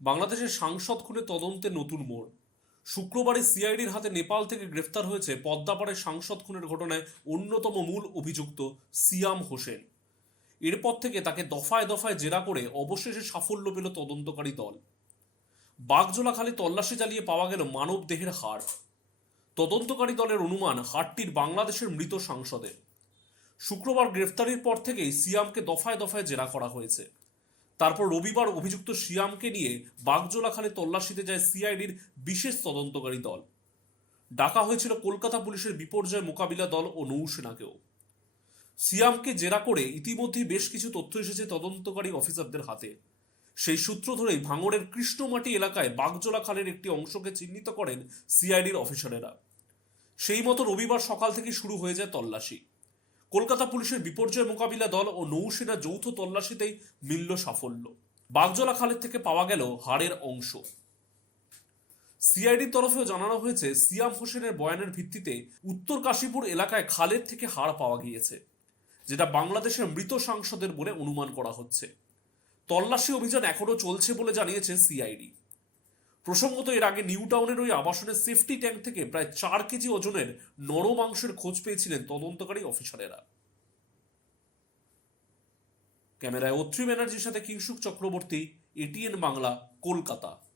বাংলাদেশের সাংসদ খুনে তদন্তে নতুন মোড়। শুক্রবারে সিআইডির হাতে নেপাল থেকে গ্রেফতার হয়েছে পদ্মাপাড়ের সাংসদ খুনের ঘটনায় অন্যতম মূল অভিযুক্ত সিয়াম হোসেন। এরপর থেকে তাকে দফায় দফায় জেরা করে অবশেষে সাফল্য পেল তদন্তকারী দল। বাগজোলা খালি তল্লাশি চালিয়ে পাওয়া গেল মানব দেহের হাড়। তদন্তকারী দলের অনুমান হাড়টির বাংলাদেশের মৃত সাংসদের। শুক্রবার গ্রেফতারির পর থেকেই সিয়ামকে দফায় দফায় জেরা করা হয়েছে। তারপর রবিবার অভিযুক্ত সিয়ামকে নিয়ে বাগজোলা খালে তল্লাশিতে যায় সিআইডির বিশেষ তদন্তকারী দল। ডাকা হয়েছিল কলকাতা পুলিশের বিপর্যয় মোকাবিলা দল ও নৌসেনাকেও সিয়ামকে জেরা করে ইতিমধ্যেই বেশ কিছু তথ্য এসেছে তদন্তকারী অফিসারদের হাতে। সেই সূত্র ধরেই ভাঙড়ের কৃষ্ণমাটি এলাকায় বাগজোলা খালের একটি অংশকে চিহ্নিত করেন সিআইডির অফিসারেরা। সেই মতো রবিবার সকাল থেকে শুরু হয়ে যায় তল্লাশি। কলকাতা পুলিশের বিপর্যয় মোকাবিলা দল ও নৌসেনা যৌথ তল্লাশিতেই মিলল সাফল্য। বাগজোলা খালের থেকে পাওয়া গেল হাড়ের অংশ। সিআইডির তরফেও জানানো হয়েছে, সিয়াম হোসেনের বয়ানের ভিত্তিতে উত্তর কাশীপুর এলাকায় খালের থেকে হাড় পাওয়া গিয়েছে, যেটা বাংলাদেশের মৃত সাংসদের বলে অনুমান করা হচ্ছে। তল্লাশি অভিযান এখনও চলছে বলে জানিয়েছে সিআইডি। প্রসঙ্গত এর আগে নিউ টাউনের ওই আবাসনের সেফটি ট্যাঙ্ক থেকে প্রায় চার কেজি ওজনের নরম মাংসের খোঁজ পেয়েছিলেন তদন্তকারী অফিসারেরা। ক্যামেরায় অত্রি ব্যানার্জির সাথে কিংসুক চক্রবর্তী এটিএন বাংলা, কলকাতা।